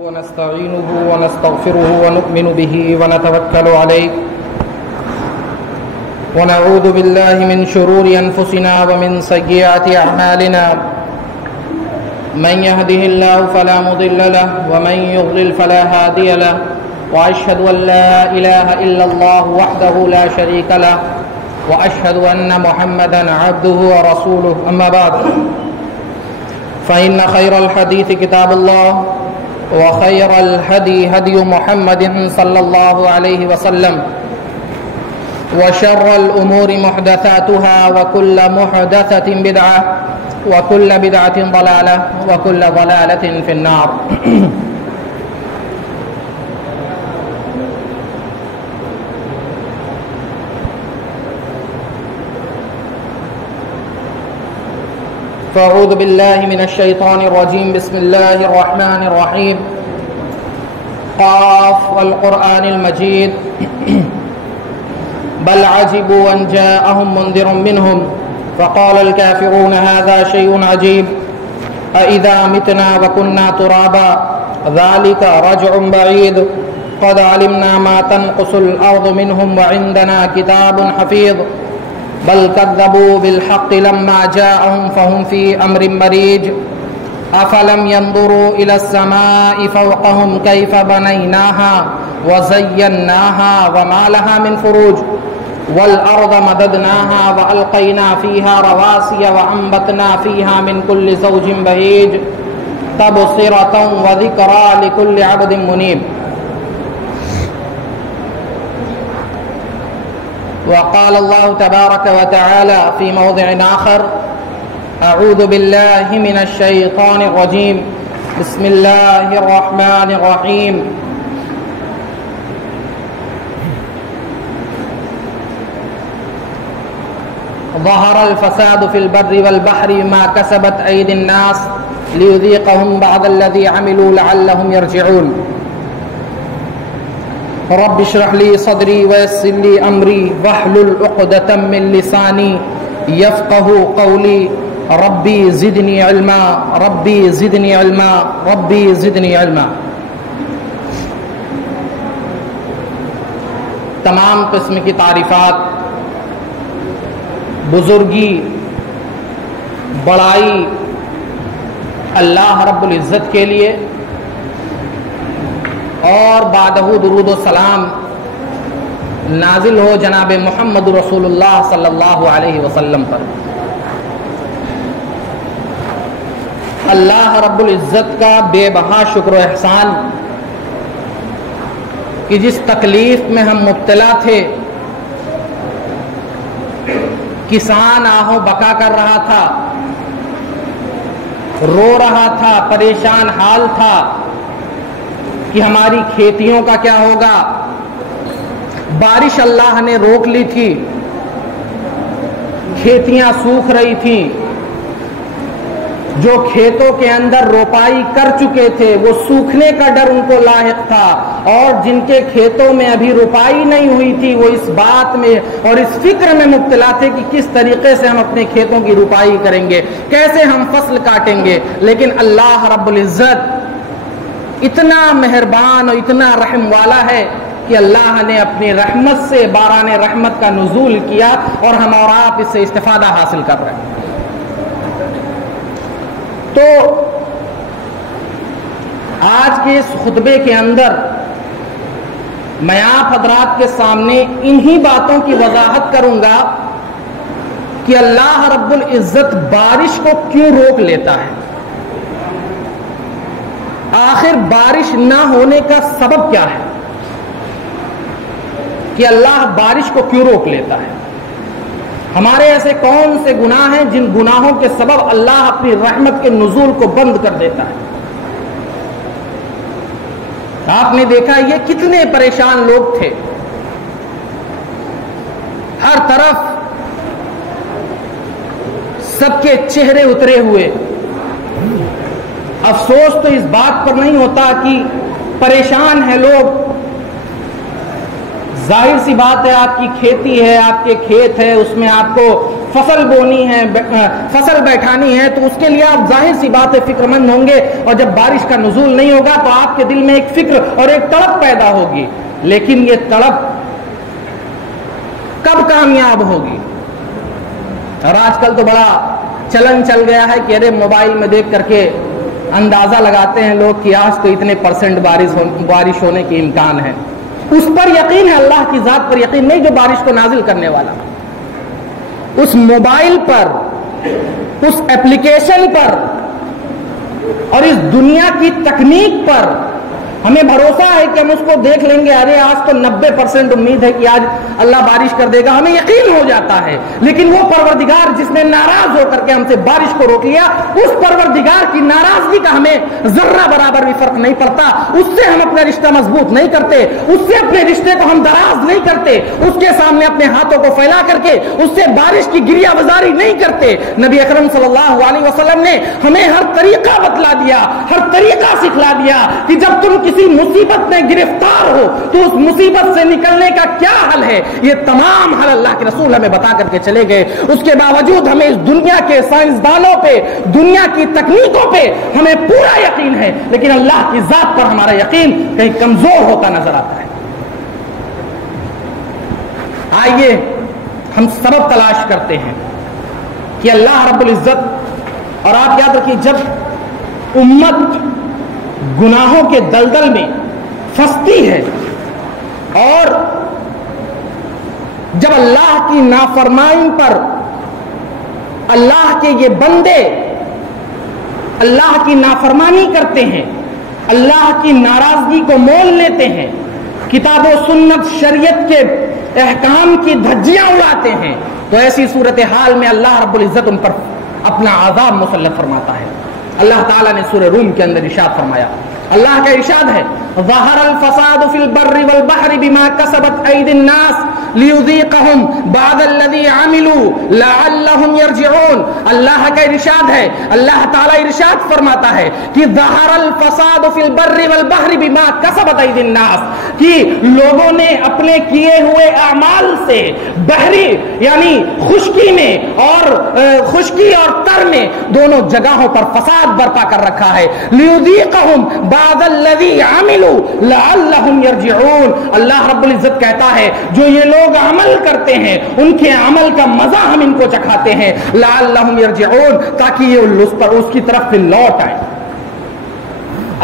ونستعينه ونستغفره ونؤمن به ونتوكل عليه ونعوذ بالله من شرور أنفسنا ومن سيئات أعمالنا من يهده الله فلا مضل له ومن يضلل فلا هادي له وأشهد أن لا إله إلا الله وحده لا شريك له وأشهد أن محمدا عبده ورسوله أما بعد فإن خير الحديث كتاب الله وخير الهدي هدي محمد صلى الله عليه وسلم وشر الأمور محدثاتها وكل محدثة بدعة وكل بدعة ضلالة وكل ضلالة في النار. فأعوذ بالله من الشيطان الرجيم. بسم الله الرحمن الرحيم. قاف والقرآن المجيد بل عجبوا أن جاءهم منذر منهم فقال الكافرون هذا شيء عجيب أإذا متنا وكنا ترابا ذلك رجع بعيد قد علمنا ما تنقص الأرض منهم وعندنا كتاب حفيظ بل كذبوا بالحق لما جاءهم فهم في أمر مريج أفلم ينظروا إلى السماء فوقهم كيف بنيناها وزيناها وما لها من فروج والأرض مددناها وألقينا فيها رواسي وأنبتنا فيها من كل زوج بهيج تبصرة وذكرى لكل عبد منيب. وقال الله تبارك وتعالى في موضع آخر أعوذ بالله من الشيطان الرجيم بسم الله الرحمن الرحيم. ظهر الفساد في البر والبحر بما كسبت أيدي الناس ليذيقهم بعض الذي عملوا لعلهم يرجعون. رب اشرح لي صدري ويسر لي أمري واحلل عقدة من لساني يفقهوا قولي ربي زدني علما ربي زدني علما ربي زدني علما. تمام قسم کی تعریفات، بزرگی، بڑائی اللہ رب العزت کے لیے اور بعدہ درود و سلام نازل ہو جناب محمد رسول اللہ صلی اللہ علیہ وسلم پر. اللہ رب العزت کا بے بہا شکر و احسان کہ جس تکلیف میں ہم مبتلا تھے، کسان آہو بکا کر رہا تھا، رو رہا تھا، پریشان حال تھا کہ ہماری کھیتیوں کا کیا ہوگا. بارش اللہ نے روک لی تھی، کھیتیاں سوکھ رہی تھیں. جو کھیتوں کے اندر روپائی کر چکے تھے وہ سوکھنے کا ڈر ان کو لاحق تھا، اور جن کے کھیتوں میں ابھی روپائی نہیں ہوئی تھی وہ اس بات میں اور اس فکر میں مبتلا تھے کہ کس طریقے سے ہم اپنے کھیتوں کی روپائی کریں گے، کیسے ہم فصل کاٹیں گے. لیکن اللہ رب العزت اتنا مہربان اور اتنا رحم والا ہے کہ اللہ نے اپنی رحمت سے باران رحمت کا نزول کیا اور ہم اور آپ اس سے استفادہ حاصل کر رہے ہیں. تو آج کے اس خطبے کے اندر میں آپ حضرات کے سامنے انہی باتوں کی وضاحت کروں گا کہ اللہ رب العزت بارش کو کیوں روک لیتا ہے، آخر بارش نہ ہونے کا سبب کیا ہے، کہ اللہ بارش کو کیوں روک لیتا ہے. ہمارے ایسے کون سے گناہ ہیں جن گناہوں کے سبب اللہ اپنی رحمت کے نزول کو بند کر دیتا ہے. آپ نے دیکھا یہ کتنے پریشان لوگ تھے، ہر طرف سب کے چہرے اترے ہوئے. افسوس تو اس بات پر نہیں ہوتا کہ پریشان ہیں لوگ، ظاہر سی بات ہے آپ کی کھیتی ہے، آپ کے کھیت ہے، اس میں آپ کو فصل بونی ہے، فصل بیٹھانی ہے، تو اس کے لیے آپ ظاہر سی بات ہے فکر مند ہوں گے، اور جب بارش کا نزول نہیں ہوگا تو آپ کے دل میں ایک فکر اور ایک تڑپ پیدا ہوگی. لیکن یہ تڑپ کب کامیاب ہوگی؟ اور آج کل تو بڑا چلن چل گیا ہے کہ ارے موبائل میں دیکھ کر کے اندازہ لگاتے ہیں لوگ کہ آج تو اتنے % بارش ہونے کے امکان ہے. اس پر یقین ہے، اللہ کی ذات پر یقین نہیں جو بارش کو نازل کرنے والا. اس موبائل پر، اس ایپلیکیشن پر اور اس دنیا کی تکنیک پر ہمیں بھروسہ ہے کہ ہم اس کو دیکھ لیں گے، ارے آج تو 90% امید ہے کہ آج اللہ بارش کر دے گا، ہمیں یقین ہو جاتا ہے. لیکن وہ پروردگار جس نے ناراض ہو کر کے ہم سے بارش کو روک لیا، اس پروردگار کی ناراضگی کا ہمیں ذرہ برابر بھی فرق نہیں پڑتا. اس سے ہم اپنا رشتہ مضبوط نہیں کرتے، اس سے اپنے رشتے کو ہم دراز نہیں کرتے، اس کے سامنے اپنے ہاتھوں کو پھیلا کر کے اس سے بارش کی گریہ وزاری نہیں کرتے. نبی اکرم صلی اللہ علیہ وسلم نے ہمیں ہر طریقہ بتلا دیا، ہر طریقہ سکھلا دیا کہ جب تم کسی مصیبت میں گرفتار ہو تو اس مصیبت سے نکلنے کا کیا حل ہے. یہ تمام حل اللہ کے رسول ہمیں بتا کر کے چلے گئے. اس کے باوجود ہمیں اس دنیا کے سائنسدانوں پہ، دنیا کی تکنیکوں پہ ہمیں پورا یقین ہے، لیکن اللہ کی ذات پر ہمارا یقین کہیں کمزور ہوتا نظر آتا ہے. آئیے ہم سبب تلاش کرتے ہیں کہ اللہ رب العزت، اور آپ یاد رکھیے جب امت گناہوں کے دلدل میں پھنستی ہے اور جب اللہ کی نافرمانی پر اللہ کے یہ بندے اللہ کی نافرمانی کرتے ہیں، اللہ کی ناراضگی کو مول لیتے ہیں، کتاب و سنت شریعت کے احکام کی دھجیاں اڑاتے ہیں، تو ایسی صورتحال میں اللہ رب العزت ان پر اپنا عذاب مسلط فرماتا ہے. اللہ تعالیٰ نے سورہ روم کے اندر ارشاد فرمایا، اللہ کا ارشاد ہے ظہر الفساد فی البر والبحر بما کسبت ایدی الناس لیذیقہم بعض الذی عملوا لعلہم یرجعون. اللہ کا ارشاد ہے، اللہ تعالیٰ ارشاد فرماتا ہے کہ ظہر الفساد فی البر والبحر بما کسبت ایدی الناس، کہ لوگوں نے اپنے کیے ہوئے اعمال سے بحری یعنی خشکی میں اور خشکی اور تر میں دونوں جگہوں پر فساد برپا کر رکھا ہے. لیذیقہم بعض الذی عملوا لعلہم یرجعون. اللہ رب العزت کہتا ہے جو یہ لوگ عمل کرتے ہیں ان کے عمل کا مزہ ہم ان کو چکھاتے ہیں، لعلہم یرجعون، تاکہ یہ اس کی طرف سے لوٹ آئے.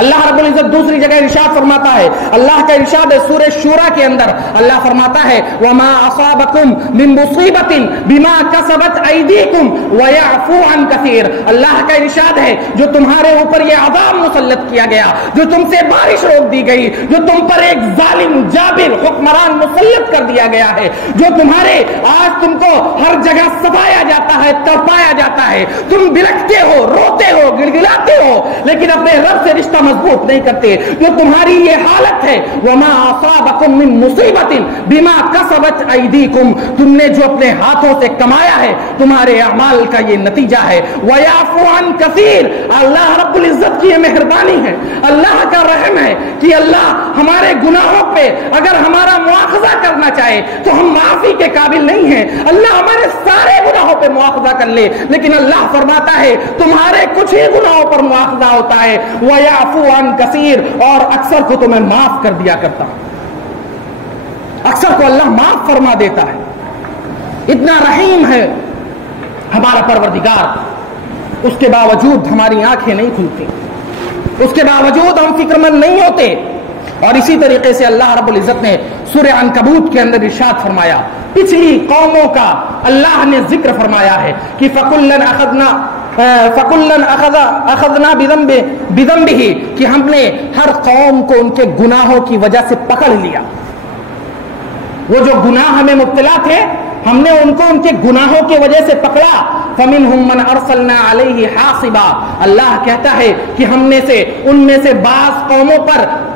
اللہ رب العزت دوسری جگہ ارشاد فرماتا ہے، اللہ کا ارشاد ہے سورہ شورى کے اندر، اللہ فرماتا ہے وما اصابکم من مصیبت بما کسبت ایدیکم ویعفو عن کثیر. اللہ کا ارشاد ہے جو تمہارے اوپر یہ عذاب مسلط کیا گیا، جو تم سے بارش روک دی گئی، جو تم پر ایک ظالم جابر حکمران مسلط کر دیا گیا ہے، جو تمہارے آج تم کو ہر جگہ ستایا جاتا ہے، تڑپایا جاتا ہے، تم بلکتے ہو، روتے ہو، گڑگڑاتے ہو، لیکن اپنے رب سے رشتہ مضبوط نہیں کرتے، جو تمہاری یہ حالت ہے وما اصابکم من مصیبت بما کسبت ایدیکم، تم نے جو اپنے ہاتھوں سے کمایا ہے تمہارے اعمال کا یہ نتیجہ ہے. ویعفو عن کثیر، اللہ رب العزت کی یہ مہربانی ہے، اللہ کا رحم ہے کہ اللہ ہمارے گناہوں پہ اگر ہمارا مواخذہ کرنا چاہے تو ہم معافی کے قابل نہیں ہیں. اللہ ہمارے سارے گناہوں پہ مواخذہ کر لے، لیکن اللہ فرماتا ہے تمہارے کچھ ہی گناہوں پر مواخذہ ہوتا ہے. ویعفو عن کثیر، اور اکثر کو تو میں معاف کر دیا کرتا ہوں، اکثر کو اللہ معاف فرما دیتا ہے. اتنا رحیم ہے ہمارا پروردگار، اس کے باوجود ہماری آنکھیں نہیں کھلتی، اس کے باوجود ہم فکر مند نہیں ہوتے. اور اسی طریقے سے اللہ رب العزت نے سورہ عنکبوت کے اندر ارشاد فرمایا، پچھلی قوموں کا اللہ نے ذکر فرمایا ہے کہ فَكُلًّا اخذنا بذنبہ، کہ ہم نے ہر قوم کو ان کے گناہوں کی وجہ سے پکڑ لیا. وہ جو گناہ ہمیں مبتلا تھے ہم نے ان کو ان کے گناہوں کی وجہ سے پکڑا. فَمِنْهُمْ مَنْ أَرْسَلْنَا عَلَيْهِ حَاصِبًا، اللہ کہتا ہے کہ ہم نے سے ان میں سے بعض قوموں پر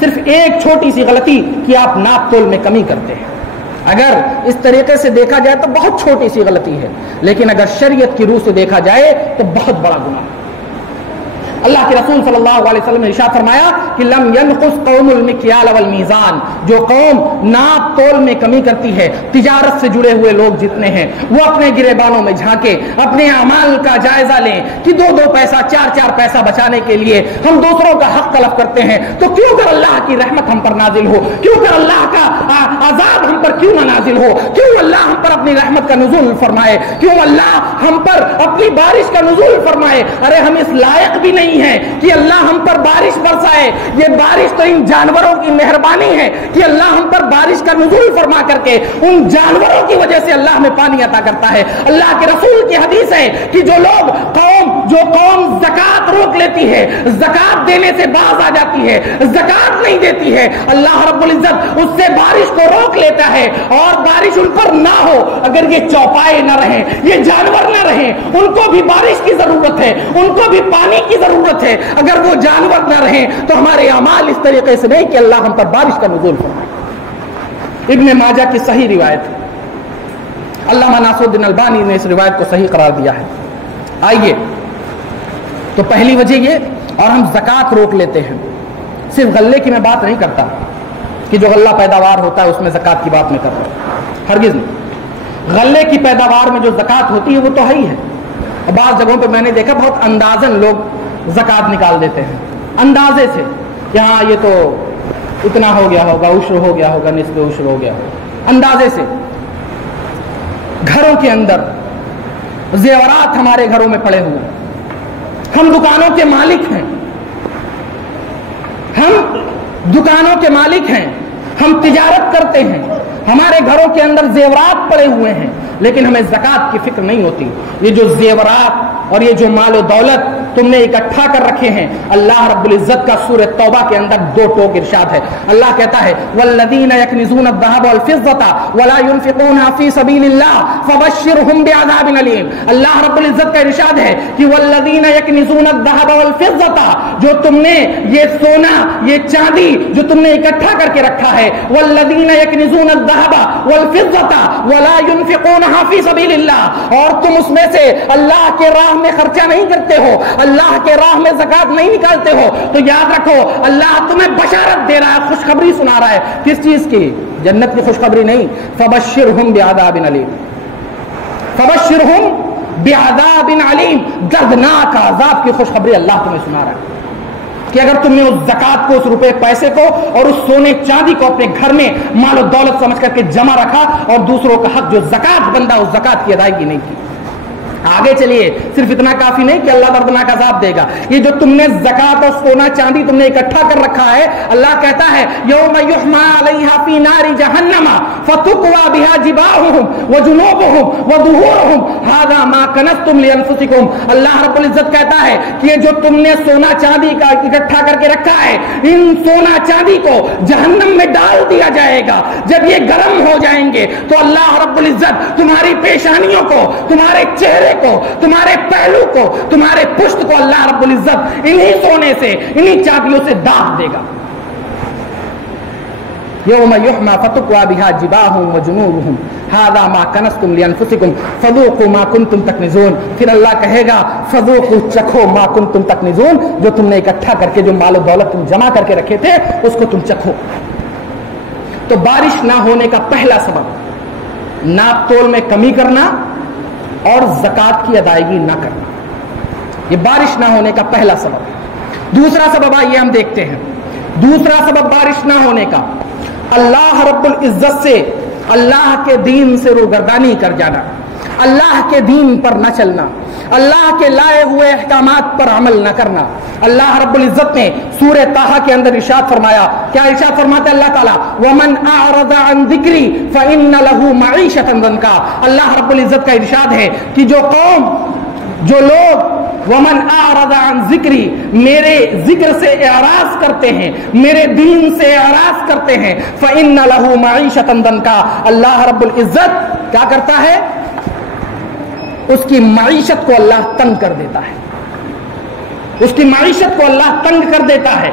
صرف ایک چھوٹی سی غلطی کہ آپ ناپ تول میں کمی کرتے ہیں. اگر اس طریقے سے دیکھا جائے تو بہت چھوٹی سی غلطی ہے، لیکن اگر شریعت کی روح سے دیکھا جائے تو بہت بڑا گناہ. اللہ کے رسول صلی اللہ علیہ وسلم نے ارشاد فرمایا کہ لم ينقص قوم المکیال والمیزان، جو قوم ناپ تول میں کمی کرتی ہے، تجارت سے جڑے ہوئے لوگ جتنے ہیں وہ اپنے گریبانوں میں جھانکے، اپنے اعمال کا جائزہ لیں کہ دو پیسہ چار پیسہ بچانے کے لیے ہم دوسروں کا حق طلب کرتے ہیں، تو کیوں کر اللہ کی رحمت ہم پر نازل ہو، کیوں کر اللہ کا عذاب ہم پر کیوں نہ نازل ہو، کیوں اللہ ہم پر اپنی رحمت کا نزول فرمائے، کیوں اللہ ہم پر اپنی بارش کا نزول فرمائے. ارے ہم اس لائق بھی نہیں ہے کہ اللہ ہم پر بارش برسائے. یہ بارش تو ان جانوروں کی مہربانی ہے کہ اللہ ہم پر بارش کا نزول فرما کر کے ان جانوروں کی وجہ سے اللہ ہمیں پانی عطا کرتا ہے. اللہ کے رسول کی حدیث ہے کہ جو قوم زکات روک لیتی ہے، زکات دینے سے باز آ جاتی ہے، زکات نہیں دیتی ہے، اللہ رب العزت اس سے بارش کو روک لیتا ہے اور بارش ان پر نہ ہو. اگر یہ چوپائے نہ رہیں، یہ جانور نہ رہیں، ان کو بھی بارش کی ضرورت ہے، ان کو بھی پانی کی ضرورت ہے. اگر وہ جانور نہ رہیں تو ہمارے اعمال اس طریقے سے نہیں کہ اللہ ہم پر بارش کا نزول فرمائے. ابن ماجہ کی صحیح روایت ہے، علامہ ناصر الدین البانی نے اس روایت کو صحیح قرار دیا ہے. آئیے تو پہلی وجہ یہ، اور ہم زکات روک لیتے ہیں. صرف غلے کی میں بات نہیں کرتا کہ جو غلہ پیداوار ہوتا ہے اس میں زکات کی بات میں کر رہا ہوں، ہرگز نہیں. غلے کی پیداوار میں جو زکات ہوتی ہے وہ تو ہے ہی ہے. بعض جگہوں پہ میں نے دیکھا بہت اندازن لوگ زکات نکال دیتے ہیں، اندازے سے کہ ہاں یہ تو اتنا ہو گیا ہوگا، عشر ہو گیا ہوگا، نصف عشر ہو گیا ہوگا، اندازے سے. گھروں کے اندر زیورات ہمارے گھروں میں پڑے ہوئے، ہم دکانوں کے مالک ہیں، ہم تجارت کرتے ہیں، ہمارے گھروں کے اندر زیورات پڑے ہوئے ہیں، لیکن ہمیں زکات کی فکر نہیں ہوتی. یہ جو زیورات اور یہ جو مال و دولت تم نے اکٹھا کر رکھے ہیں، اللہ رب العزت کا سورہ توبہ کے اندر 2 ٹوک ارشاد ہے. اللہ کہتا ہے والذین یکنزون الذهب والفضة ولا ينفقونها في سبيل الله فبشرهم بعذاب الیم. اللہ رب العزت کا ارشاد ہے کہ والذین یکنزون الذهب والفضة، جو تم نے یہ سونا یہ چاندی جو تم نے اکٹھا کر کے رکھا ہے، والذین یکنزون الذهب والفضة ولا ينفقونها في سبيل الله، اور تم اس میں سے اللہ کے راہ میں خرچہ نہیں کرتے ہو، اللہ کے راہ میں زکات نہیں نکالتے ہو، تو یاد رکھو اللہ تمہیں بشارت دے رہا ہے، خوشخبری سنا رہا ہے. کس چیز کی؟ جنت کی خوشخبری نہیں. فبشرہم بعذاب علیم، فبشرہم بعذاب علیم، دردناک عذاب کی خوشخبری اللہ تمہیں سنا رہا ہے کہ اگر تم نے اس زکات کو، اس روپے پیسے کو اور اس سونے چاندی کو اپنے گھر میں مال و دولت سمجھ کر کے جمع رکھا اور دوسروں کا حق جو زکات بندہ اس زکات کی ادائیگی نہیں کی. آگے چلیے، صرف اتنا کافی نہیں کہ اللہ دردناک عذاب دے گا. یہ جو تم نے زکات اور سونا چاندی تم نے اکٹھا کر رکھا ہے، اللہ کہتا ہے یوم یحمى علیہا فی نار جہنم فتقوی بہا جباہہم وجنوبہم وظہورہم ھذا ما کنزتم لانفسکم. اللہ رب العزت کہتا ہے کہ یہ جو تم نے سونا چاندی کا اکٹھا کر کے رکھا ہے، ان سونا چاندی کو جہنم میں ڈال دیا جائے گا. جب یہ گرم ہو جائیں گے تو اللہ رب العزت تمہاری پیشانیوں کو، تمہارے چہرے کو، تمہارے پہلو کو، تمہارے پشت کو اللہ رب العزت انہی سونے سے، انہی چاندیوں سے داغ دے گا. یوم یحمى فتقوی بہا جباہہم وجنوبہم ھذا ما کنزتم لانفسکم فذوقوا ما کنتم تکنزون. پھر اللہ کہے گا فذوقوا، چکھو ما کنتم تکنزون، جو تم نے اکٹھا کر کے جو مال و دولت تم جمع کر کے رکھے تھے اس کو تم چکھو. تو بارش نہ ہونے کا پہلا سبب ناپ تول میں کمی کرنا اور زکات کی ادائیگی نہ کرنا، یہ بارش نہ ہونے کا پہلا سبب. دوسرا سبب آئیے ہم دیکھتے ہیں. دوسرا سبب بارش نہ ہونے کا، اللہ رب العزت سے، اللہ کے دین سے روگردانی کر جانا، اللہ کے دین پر نہ چلنا، اللہ کے لائے ہوئے احکامات پر عمل نہ کرنا. اللہ رب العزت نے سورہ طٰہٰ کے اندر ارشاد فرمایا، کیا ارشاد فرماتا ہے اللہ تعالیٰ؟ وَمَنْ أَعْرَضَ عَنْ ذِكْرِي فَإِنَّ لَهُ مَعِيشَةً ضَنْكًا. اللہ رب العزت کا ارشاد ہے کہ جو قوم، جو لوگ ومن اعرض عن ذکری، میرے ذکر سے اعراض کرتے ہیں، میرے دین سے اعراض کرتے ہیں، فإن له معیشة ضنکا، اللہ رب العزت کیا کرتا ہے؟ اس کی معیشت کو اللہ تنگ کر دیتا ہے، اس کی معیشت کو اللہ تنگ کر دیتا ہے.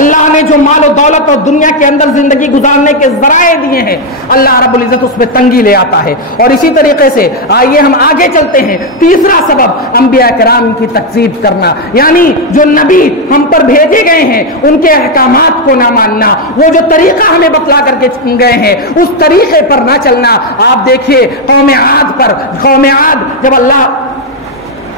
اللہ نے جو مال و دولت اور دنیا کے اندر زندگی گزارنے کے ذرائع دیے ہیں اللہ رب العزت اس میں تنگی لے آتا ہے. اور اسی طریقے سے آئیے ہم آگے چلتے ہیں. تیسرا سبب انبیاء کرام کی تکذیب کرنا، یعنی جو نبی ہم پر بھیجے گئے ہیں ان کے احکامات کو نہ ماننا، وہ جو طریقہ ہمیں بتلا کر کے گئے ہیں اس طریقے پر نہ چلنا. آپ دیکھیے قوم عاد جب اللہ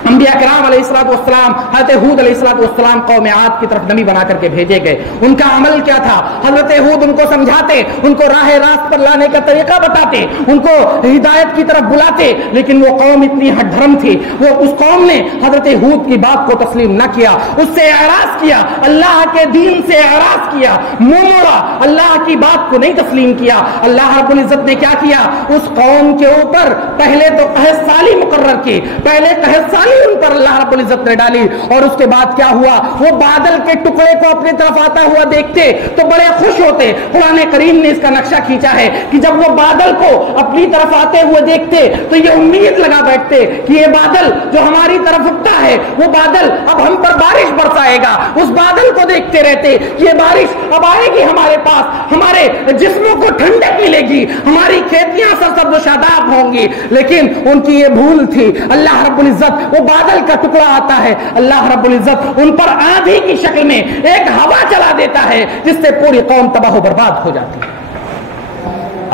انبیاء کرام علیہ الصلوۃ والسلام حضرت ہود علیہ الصلوۃ والسلام قوم عاد کی طرف نبی بنا کر کے بھیجے گئے، ان کا عمل کیا تھا؟ حضرت ہود ان کو سمجھاتے، ان کو راہ راست پر لانے کا طریقہ بتاتے، ان کو ہدایت کی طرف بلاتے، لیکن وہ قوم اتنی ہٹ دھرم تھی، وہ اس قوم نے حضرت ہود کی بات کو تسلیم نہ کیا، اس سے اعراض کیا، اللہ کے دین سے اعراض کیا، منہ موڑا، اللہ کی بات کو نہیں تسلیم کیا. اللہ رب العزت نے کیا کیا؟ اس قوم کے اوپر پہلے تو قحط سالی مقرر کی، پہلے قحط سالی ان پر اللہ رب العزت نے ڈالی، اور اس کے بعد کیا ہوا؟ وہ بادل کے ٹکڑے کو اپنی طرف آتا ہوا دیکھتے تو بڑے خوش ہوتے. قرآن کریم نے اس کا نقشہ کھینچا ہے کہ جب وہ بادل کو اپنی طرف آتے ہوئے دیکھتے تو یہ امید لگا بیٹھتے کہ یہ بادل جو ہماری طرف اٹھتا ہے وہ بادل اب ہم پر بارش برسائے گا. اس بادل کو دیکھتے رہتے، یہ بارش اب آئے گی ہمارے پاس، ہمارے جسموں کو ٹھنڈک ملے گی، ہماری کھیتیاں سرسبز و شاداب ہوں گی. لیکن ان کی یہ بھول تھی. اللہ رب العزت وہ بادل کا ٹکڑا آتا ہے، اللہ رب العزت ان پر آندھی کی شکل میں ایک ہوا چلا دیتا ہے جس سے پوری قوم تباہ و برباد ہو جاتی ہے.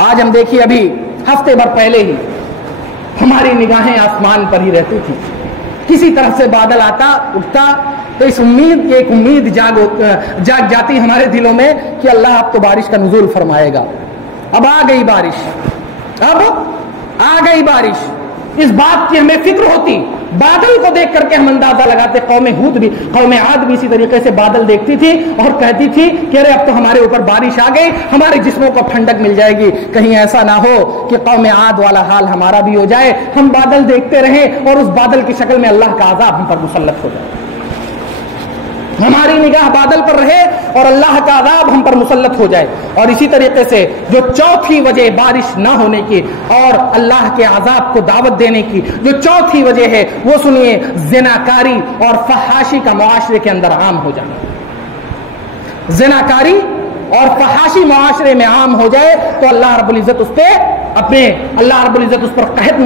آج ہم دیکھیے ابھی ہفتے بھر پہلے ہی ہماری نگاہیں آسمان پر ہی رہتی تھی، کسی طرح سے بادل آتا اٹھتا تو اس امید کی ایک امید جاگ جاتی ہمارے دلوں میں کہ اللہ اب تو بارش کا نزول فرمائے گا. اب آ گئی بارش، اب آ گئی بارش. اس بات کی ہمیں فکر ہوتی، بادل کو دیکھ کر کے ہم اندازہ لگاتے. قوم عاد بھی اسی طریقے سے بادل دیکھتی تھی اور کہتی تھی کہ ارے اب تو ہمارے اوپر بارش آ گئی، ہمارے جسموں کو ٹھنڈک مل جائے گی. کہیں ایسا نہ ہو کہ قوم عاد والا حال ہمارا بھی ہو جائے، ہم بادل دیکھتے رہیں اور اس بادل کی شکل میں اللہ کا عذاب ہم پر مسلط ہو جائے. ہماری نگاہ بادل پر رہے اور اللہ کا عذاب ہم پر مسلط ہو جائے. اور اسی طریقے سے جو چوتھی وجہ بارش نہ ہونے کی اور اللہ کے عذاب کو دعوت دینے کی جو چوتھی وجہ ہے وہ سنیے، زناکاری اور فحاشی کا معاشرے کے اندر عام ہو جانا. زناکاری اور فحاشی معاشرے میں عام ہو جائے تو اللہ رب العزت اس پر قحط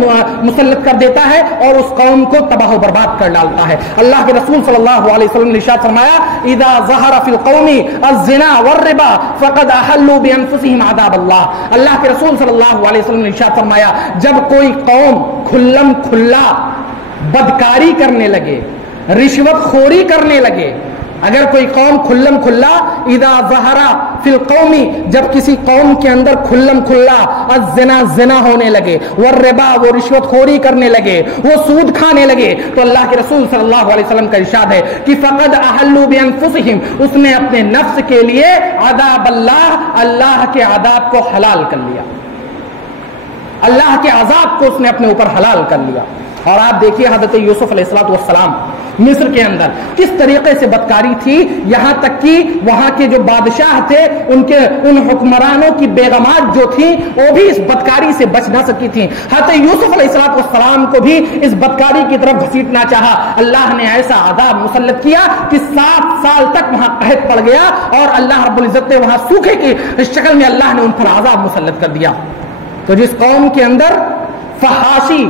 مسلط کر دیتا ہے اور اس قوم کو تباہ و برباد کر ڈالتا ہے. اللہ کے رسول صلی اللہ علیہ وسلم نے ارشاد فرمایا، اذا ظہر فی القوم الزنا والربا فقد احلوا بانفسهم عذاب اللہ. اللہ کے رسول صلی اللہ علیہ وسلم نے ارشاد فرمایا، جب کوئی قوم کھلم کھلا بدکاری کرنے لگے، رشوت خوری کرنے لگے، اگر کوئی قوم کھلم کھلا اذا ظہر فی القوم، جب کسی قوم کے اندر کھلم کھلا الزنا زنا ہونے لگے، والربا وہ رشوت خوری کرنے لگے، وہ سود کھانے لگے، تو اللہ کے رسول صلی اللہ علیہ وسلم کا ارشاد ہے کہ فقد احلوا بانفسهم، اس نے اپنے نفس کے لیے عذاب اللہ کے عذاب کو حلال کر لیا، اللہ کے عذاب کو اس نے اپنے اوپر حلال کر لیا. اور آپ دیکھیے حضرت یوسف علیہ الصلوۃ والسلام مصر کے اندر کس طریقے سے بدکاری تھی، یہاں تک کہ وہاں کے جو بادشاہ تھے ان حکمرانوں کی بیگمات جو تھیں وہ بھی اس بدکاری سے بچ نہ سکی تھیں. حضرت یوسف علیہ الصلوۃ والسلام کو بھی اس بدکاری کی طرف گھسیٹنا چاہا، اللہ نے ایسا عذاب مسلط کیا کہ 7 سال تک وہاں قحط پڑ گیا اور اللہ رب العزت نے وہاں سوکھے کی شکل میں اللہ نے ان پر عذاب مسلط کر دیا. تو جس قوم کے اندر فحاشی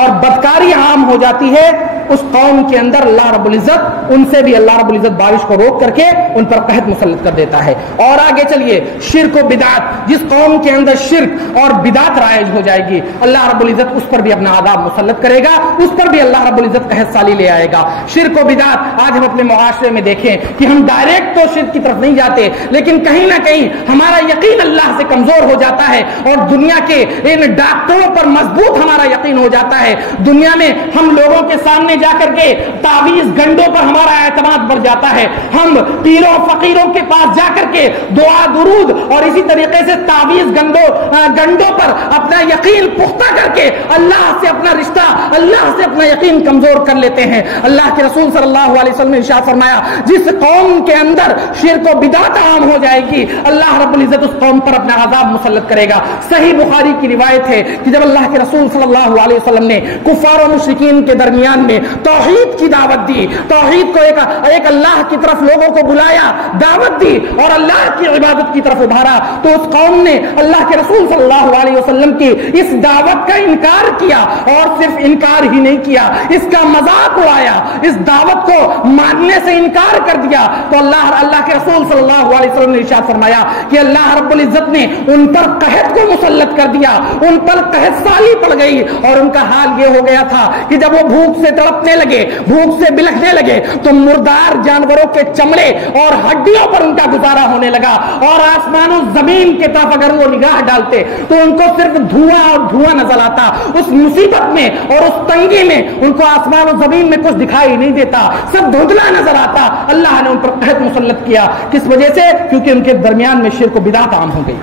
اور بدکاری عام ہو جاتی ہے اس قوم کے اندر اللہ رب العزت ان سے بھی اللہ رب العزت بارش کو روک کر کے ان پر قحط مسلط کر دیتا ہے. اور آگے چلیے، شرک و بدعت، جس قوم کے اندر شرک اور بدعت رائج ہو جائے گی اللہ رب العزت اس پر بھی اپنا عذاب مسلط کرے گا، اس پر بھی اللہ رب العزت قحط سالی لے آئے گا. شرک و بدعت آج ہم اپنے معاشرے میں دیکھیں کہ ہم ڈائریکٹ تو شرک کی طرف نہیں جاتے، لیکن کہیں نہ کہیں ہمارا یقین اللہ سے کمزور ہو جاتا ہے اور دنیا کے ان ڈاکٹروں پر مضبوط ہمارا یقین ہو جاتا ہے. دنیا میں ہم لوگوں کے سامنے جا کر کے تعویذ گنڈوں پر ہمارا اعتماد بڑھ جاتا ہے، ہم پیروں فقیروں کے پاس جا کر کے دعا درود اور اسی طریقے سے تعویذ گنڈوں پر اپنا یقین پختہ کر کے اللہ سے اپنا رشتہ، اللہ سے اپنا یقین کمزور کر لیتے ہیں. اللہ کے رسول صلی اللہ علیہ وسلم نے ارشاد فرمایا، جس قوم کے اندر شرک و بدعت عام ہو جائے گی اللہ رب العزت اس قوم پر اپنا عذاب مسلط کرے گا. صحیح بخاری کی روایت ہے کہ جب اللہ کے رسول صلی اللہ علیہ وسلم نے کفار و مشرکین کے درمیان میں توحید کی دعوت دی، توحید کو ایک اللہ کی طرف لوگوں کو بلایا، دعوت دی اور اللہ کی عبادت کی طرف ابھارا، تو اس قوم نے اللہ کے رسول صلی اللہ علیہ وسلم کی اس دعوت کا انکار کیا، اور صرف انکار ہی نہیں کیا، اس کا مذاق اڑایا، اس دعوت کو ماننے سے انکار کر دیا۔ تو اللہ کے رسول صلی اللہ علیہ وسلم نے ارشاد فرمایا کہ اللہ رب العزت نے ان پر قحط کو مسلط کر دیا، ان پر قحط سالی پڑ گئی، اور ان کا حال یہ ہو گیا تھا کہ جب وہ بھوک سے تڑپنے لگے، بھوک سے بلکنے لگے، تو مردار جانوروں کے چمڑے اور ہڈیوں پر ان کا گزارا ہونے لگا، اور آسمان و زمین کی طرف اگر وہ نگاہ ڈالتے تو ان کو صرف دھواں اور دھواں نظر آتا۔ اس مصیبت میں اور اس تنگی میں ان کو آسمان و زمین میں کچھ دکھائی نہیں دیتا، سب دھندلا نظر آتا۔ اللہ نے ان پر قحط مسلط کیا، کس وجہ سے؟ کیونکہ ان کے درمیان میں شرک و بدعت عام ہو گئی۔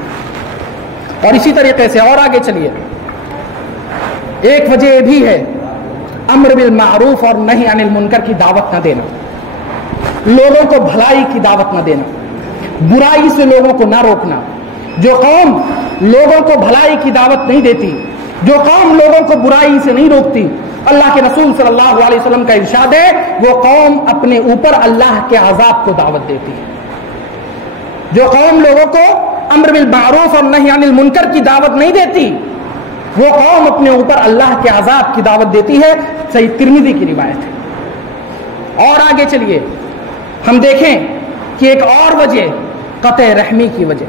اور اسی طریقے سے اور آگے چلیے، ایک وجہ یہ بھی ہے امر بالمعروف اور نہی عن المنکر کی دعوت نہ دینا، لوگوں کو بھلائی کی دعوت نہ دینا، برائی سے لوگوں کو نہ روکنا۔ جو قوم لوگوں کو بھلائی کی دعوت نہیں دیتی، جو قوم لوگوں کو برائی سے نہیں روکتی، اللہ کے رسول صلی اللہ علیہ وسلم کا ارشاد ہے وہ قوم اپنے اوپر اللہ کے عذاب کو دعوت دیتی ہے۔ جو قوم لوگوں کو امر بالمعروف اور نہی عن المنکر کی دعوت نہیں دیتی، وہ قوم اپنے اوپر اللہ کے عذاب کی دعوت دیتی ہے۔ صحیح ترمذی کی روایت ہے۔ اور آگے چلیے ہم دیکھیں کہ ایک اور وجہ قطع رحمی کی وجہ،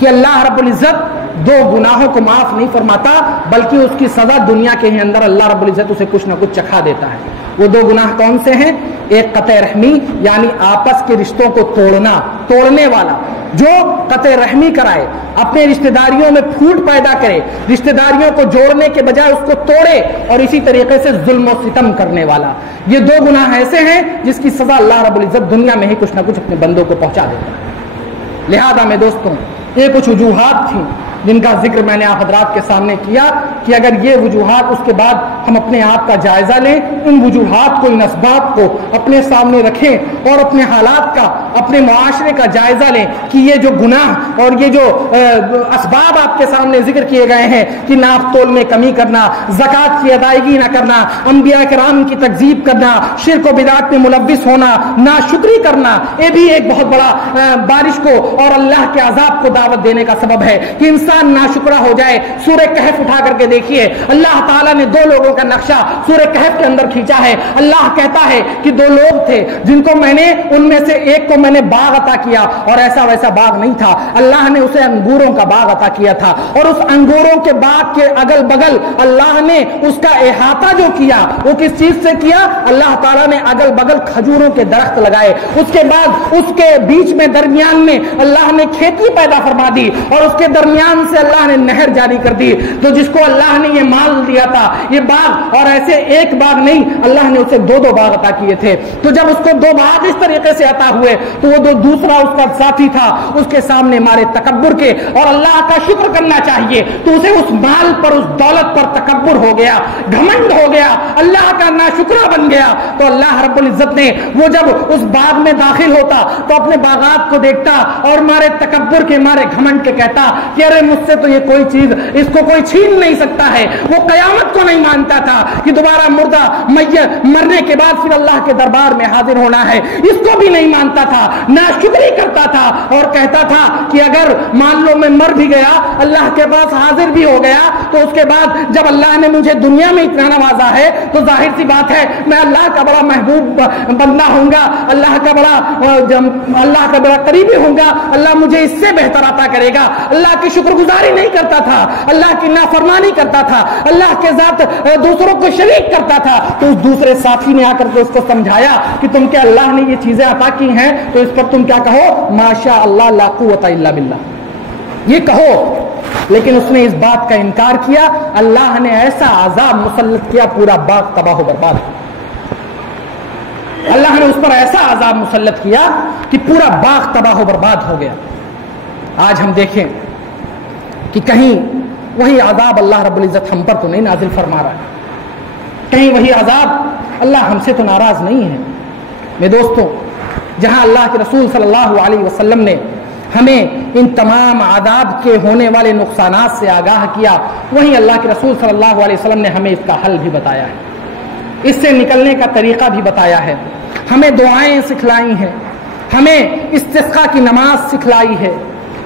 کہ اللہ رب العزت دو گناہوں کو معاف نہیں فرماتا، بلکہ اس کی سزا دنیا کے ہی اندر اللہ رب العزت اسے کچھ نہ کچھ چکھا دیتا ہے۔ وہ دو گناہ کون سے ہیں؟ ایک قطع رحمی، یعنی آپس کے رشتوں کو توڑنے والا، جو قطع رحمی کرائے، اپنے رشتہ داریوں میں پھوٹ پیدا کرے، رشتہ داریوں کو جوڑنے کے بجائے اس کو توڑے، اور اسی طریقے سے ظلم و ستم کرنے والا۔ یہ دو گناہ ایسے ہیں جس کی سزا اللہ رب العزت دنیا میں ہی کچھ نہ کچھ اپنے بندوں کو پہنچا دیتا ہے۔ لہذا میں دوستوں، یہ کچھ وجوہات تھیں جن کا ذکر میں نے آپ حضرات کے سامنے کیا، کہ اگر یہ وجوہات اس کے بعد ہم اپنے آپ کا جائزہ لیں، ان وجوہات کو، ان اسباب کو اپنے سامنے رکھیں، اور اپنے حالات کا، اپنے معاشرے کا جائزہ لیں کہ یہ جو گناہ اور یہ جو اسباب آپ کے سامنے ذکر کیے گئے ہیں، کہ ناپ تول میں کمی کرنا، زکوٰۃ کی ادائیگی نہ کرنا، انبیاء کرام کی تکذیب کرنا، شرک و بدعت میں ملوث ہونا، ناشکری کرنا، یہ بھی ایک بہت بڑا بارش کو اور اللہ کے عذاب کو دعوت دینے کا سبب ہے کہ انسان ناشکرا ہو جائے۔ سورہ کہف اٹھا کر کے دیکھیے، اللہ تعالیٰ نے دو لوگوں کا نقشہ سورہ کہف کے اندر کھینچا ہے۔ اللہ کہتا ہے کہ دو لوگ تھے جن کو میں نے، ان میں سے ایک کو میں نے باغ عطا کیا، اور ایسا ویسا باغ نہیں تھا، اللہ نے اسے انگوروں کا باغ عطا کیا تھا، اور اس انگوروں کے باغ کے اگل بگل اللہ نے اس کا احاطہ جو کیا وہ کس چیز سے کیا؟ اللہ تعالیٰ نے اگل بگل کھجوروں کے درخت لگائے، اس کے بعد اس کے بیچ میں درمیان میں اللہ نے کھیتی پیدا فرما دی، اور اس کے درمیان سے اللہ نے نہر جاری کر دی۔ تو جس کو اللہ نے یہ مال دیا تھا، یہ باغ، اور ایسے ایک باغ نہیں، اللہ نے اسے دو باغ عطا کیے تھے۔ تو جب اس کو دو باغ اس طریقے سے عطا ہوئے، تو وہ دوسرا اس کا ساتھی تھا، اس کے سامنے مارے تکبر کے اور اللہ کا شکر کرنا چاہیے، تو اسے اس مال پر، اس دولت پر تکبر ہو گیا، گھمنڈ ہو گیا، اللہ کا ناشکرا بن گیا۔ تو اللہ رب العزت نے وہ جب اس باغ میں داخل ہوتا تو اپنے باغات کو دیکھتا اور مارے تکبر کے، مارے گھمنڈ کے کہتا کہ ارے مجھ سے تو یہ کوئی چیز، اس کو کوئی چھین نہیں سکتا ہے۔ وہ قیامت کو نہیں مانتا تھا کہ دوبارہ مردہ مرنے کے بعد پھر اللہ کے دربار میں حاضر ہونا ہے، اس کو بھی نہیں مانتا تھا، ناشکری کرتا تھا، اور کہتا تھا کہ اگر مان لو میں مر بھی گیا، اللہ کے پاس حاضر بھی ہو گیا، تو اس کے بعد جب اللہ نے مجھے دنیا میں اتنا نوازا ہے تو ظاہر سی بات ہے میں اللہ کا بڑا محبوب بندہ ہوں گا، اللہ کا بڑا قریبی ہوں گا، اللہ مجھے اس سے بہتر عطا کرے گا۔ اللہ کی شکر گزاری نہیں کرتا تھا، اللہ کی نافرمانی کرتا تھا، اللہ کے ذات دوسروں کو شریک کرتا تھا۔ تو اس دوسرے ساتھی نے آ کر کے اس کو سمجھایا کہ تم کیا اللہ نے یہ چیزیں عطا کی ہیں تو اس پر تم کیا کہو؟ ماشاء اللہ لا قوت الا باللہ، یہ کہو۔ لیکن اس نے اس بات کا انکار کیا، اللہ نے ایسا عذاب مسلط کیا، پورا باغ تباہ و برباد ہو۔ اللہ نے اس پر ایسا عذاب مسلط کیا کہ پورا باغ تباہ و برباد ہو گیا۔ آج ہم دیکھیں کہ کہیں وہی عذاب اللہ رب العزت ہم پر تو نہیں نازل فرما رہا ہے، کہیں وہی عذاب اللہ ہم سے تو ناراض نہیں ہے۔ میرے دوستوں، جہاں اللہ کے رسول صلی اللہ علیہ وسلم نے ہمیں ان تمام عذاب کے ہونے والے نقصانات سے آگاہ کیا، وہیں اللہ کے رسول صلی اللہ علیہ وسلم نے ہمیں اس کا حل بھی بتایا ہے۔ اس سے نکلنے کا طریقہ بھی بتایا ہے، ہمیں دعائیں سکھلائی ہیں، ہمیں استسقاء کی نماز سکھلائی ہے،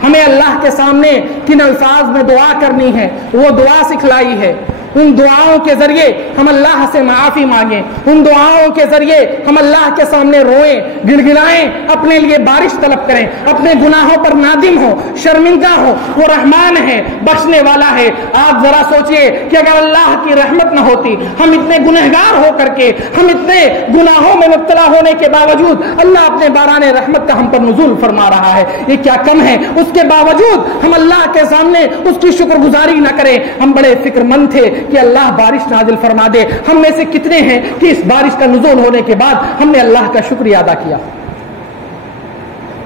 ہمیں اللہ کے سامنے کن الفاظ میں دعا کرنی ہے وہ دعا سکھلائی ہے۔ ان دعاؤں کے ذریعے ہم اللہ سے معافی مانگیں، ان دعاؤں کے ذریعے ہم اللہ کے سامنے روئیں، گڑگڑائیں، اپنے لیے بارش طلب کریں، اپنے گناہوں پر نادم ہو، شرمندہ ہو۔ وہ رحمان ہے، بخشنے والا ہے۔ آپ ذرا سوچئے کہ اگر اللہ کی رحمت نہ ہوتی، ہم اتنے گنہگار ہو کر کے، ہم اتنے گناہوں میں مبتلا ہونے کے باوجود اللہ اپنے باران رحمت کا ہم پر نزول فرما رہا ہے، یہ کیا کم ہے؟ اس کے باوجود ہم اللہ کے سامنے اس کی شکر گزاری نہ کریں۔ ہم بڑے فکر مند تھے کہ اللہ بارش نازل فرما دے۔ ہم میں سے کتنے ہیں کہ اس بارش کا نزول ہونے کے بعد ہم نے اللہ کا شکریہ ادا کیا،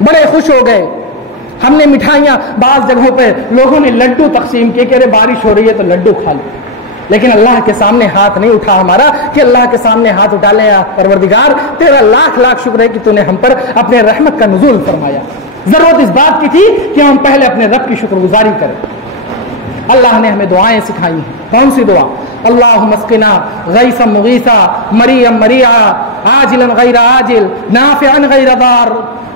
بڑے خوش ہو گئے؟ ہم نے مٹھائیاں، بعض جگہوں پہ لوگوں نے لڈو تقسیم کیے کہ ارے بارش ہو رہی ہے تو لڈو کھا لو، لیکن اللہ کے سامنے ہاتھ نہیں اٹھا ہمارا کہ اللہ کے سامنے ہاتھ اٹھا لیں، پروردگار تیرا لاکھ لاکھ شکر ہے کہ تو نے ہم پر اپنے رحمت کا نزول فرمایا۔ ضرورت اس بات کی تھی کہ ہم پہلے اپنے رب کی شکر گزاری کریں۔ اللہ نے ہمیں دعائیں سکھائی ہیں۔ کون سی دعا؟ اللہم اسقنا غیثا مغیثا مریا مریا عاجلا غیر عاجل نافعا غیر ضار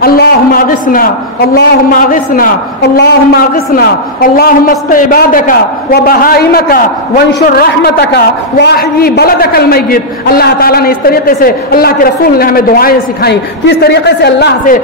اللہم اغثنا اللہم اغثنا اللہم اغثنا اللہم اسق عبادک وبہائمک وانشر رحمتک واحیی بلدک المیت۔ اللہ تعالیٰ نے اس طریقے سے، اللہ کے رسول نے ہمیں دعائیں سکھائیں کہ اس طریقے سے اللہ سے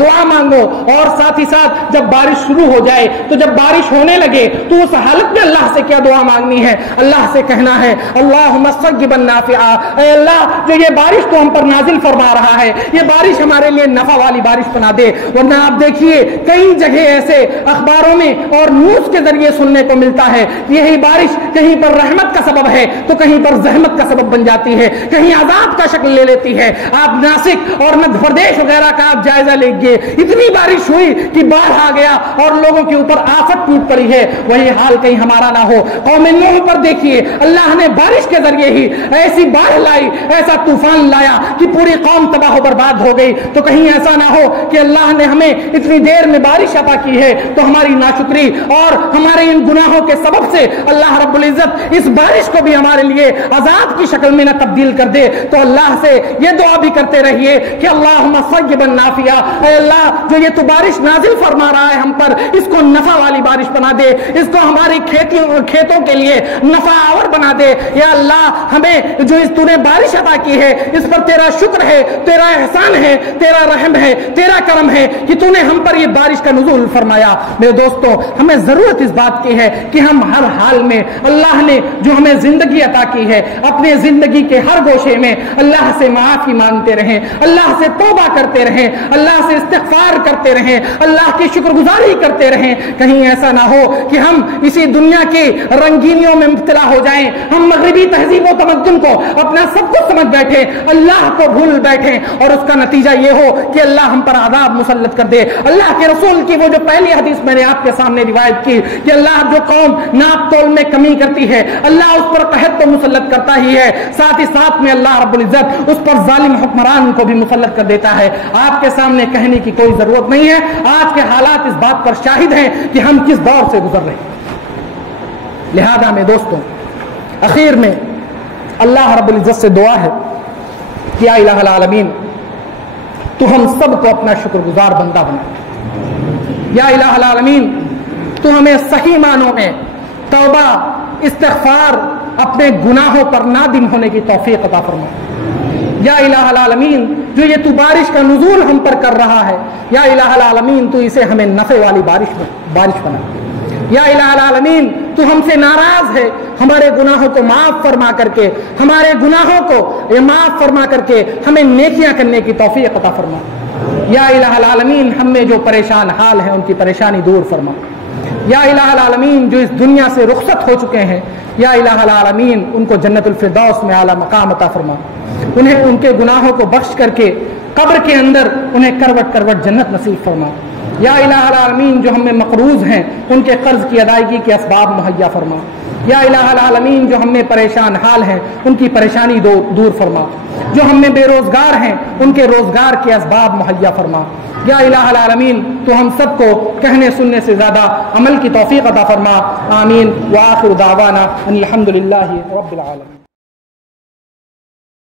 دعا مانگو، اور ساتھ ہی ساتھ جب بارش شروع ہو جائے تو جب بارش ہونے لگے تو اس حالت میں اللہ سے کیا دعا مانگنی ہے؟ اللہ سے کہنا ہے اللہم صیبا نافعا، اے اللہ جو یہ بارش تو ہم پر نازل فرما رہا ہے یہ بارش ہمارے لیے نفع والی بارش بنا دے۔ ورنہ آپ دیکھیے کئی جگہ ایسے اخباروں میں اور نیوز کے ذریعے سننے کو ملتا ہے یہی بارش کہیں پر رحمت کا سبب ہے تو کہیں پر زحمت کا سبب بن جاتی ہے، کہیں عذاب کا شکل لے لیتی ہے۔ آپ ناسک اور مدھیہ پردیش وغیرہ کا آپ جائزہ لیجیے، اتنی بارش ہوئی کہ باڑھ آ گیا اور لوگوں کے اوپر آفت ٹوٹ پڑی ہے۔ وہی حال کہیں ہمارا نہ ہو۔ قوم نوح پر دیکھیے اللہ نے بارش کے ذریعے ہی ایسی باڑھ لائی، ایسا طوفان لایا کہ پوری قوم تباہ و برباد ہو گئی۔ تو کہیں ایسا نہ ہو کہ اللہ نے ہمیں اتنی دیر میں بارش عطا کی ہے تو ہماری ناشکری اور ہمارے ان گناہوں کے سبب سے اللہ رب العزت اس بارش کو بھی ہمارے لیے عذاب کی شکل میں نہ تبدیل کر دے۔ تو اللہ سے یہ دعا بھی کرتے رہیے کہ اللہم صیبا نافعا، اے اللہ جو یہ تو بارش نازل فرما رہا ہے ہم پر، اس کو نفع والی بارش بنا دے، اس کو ہماری کھیتوں کے لیے نفع آور بنا دے۔ یا اللہ ہمیں جو اس تو نے بارش عطا کی ہے اس پر تیرا شکر ہے، تیرا احسان ہے، تیرا رحم ہے، تیرا کرم ہے کہ تو نے ہم پر یہ بارش کا نزول فرمایا۔ میرے دوستو ہمیں ضرورت اس بات کی ہے کہ ہم ہر حال میں اللہ نے جو ہمیں زندگی عطا کی ہے اپنے زندگی کے ہر گوشے میں اللہ سے معافی مانگتے رہیں، اللہ سے توبہ کرتے رہیں، اللہ سے استغفار کرتے رہیں، اللہ کی شکر گزاری کرتے رہیں۔ کہیں ایسا نہ ہو کہ ہم اسی دنیا کی رنگینیوں میں مبتلا ہو جائیں، ہم مغربی تہذیب و تمدن کو اپنا سب کچھ سمجھ بیٹھے، اللہ کو بھول بیٹھے، اور اس کا نتیجہ یہ ہو کہ اللہ ہم پر عذاب مسلط کر دے۔ اللہ کے رسول کی وہ جو پہلی حدیث میں نے آپ کے سامنے روایت کی کہ اللہ جو قوم ناپ تول میں کمی کرتی ہے اللہ اس پر قحط تو مسلط کرتا ہی ہے، ساتھ ہی ساتھ میں اللہ رب العزت اس پر ظالم حکمران کو بھی مسلط کر دیتا ہے۔ آپ کے سامنے کہنے کی کوئی ضرورت نہیں ہے، آج کے حالات اس بات پر شاہد ہیں کہ ہم کس دور سے گزر رہے ہیں۔ لہذا میں دوستوں اخیر میں اللہ رب العزت سے دعا ہے کہ یا الہ العالمین تو ہم سب کو اپنا شکر گزار بندہ بنا، یا الہ العالمین تو ہمیں صحیح معنوں میں توبہ، استغفار، اپنے گناہوں پر نادم ہونے کی توفیق عطا فرما۔ یا الہ العالمین جو یہ تو بارش کا نزول ہم پر کر رہا ہے یا الہ العالمین تو اسے ہمیں نفع والی بارش بنا۔ یا الہ العالمین تو ہم سے ناراض ہے، ہمارے گناہوں کو معاف فرما کر کے، ہمارے گناہوں کو معاف فرما کر کے ہمیں نیکیاں کرنے کی توفیق عطا فرما۔ یا الہ العالمین ہم میں جو پریشان حال ہیں ان کی پریشانی دور فرما۔ یا الہ العالمین جو اس دنیا سے رخصت ہو چکے ہیں یا الہ العالمین ان کو جنت الفردوس میں اعلیٰ مقام عطا فرما، انہیں ان کے گناہوں کو بخش کر کے قبر کے اندر انہیں کروٹ کروٹ جنت نصیب فرما۔ یا الہ العالمین جو ہم میں مقروض ہیں ان کے قرض کی ادائیگی کے اسباب مہیا فرما۔ یا الہ العالمین جو ہم میں پریشان حال ہیں ان کی پریشانی دور فرما، جو ہم میں بے روزگار ہیں ان کے روزگار کے اسباب مہیا فرما۔ یا الہ العالمین تو ہم سب کو کہنے سننے سے زیادہ عمل کی توفیق عطا فرما۔ آمین۔ وآخر دعوانا ان الحمد للہ رب العالمین۔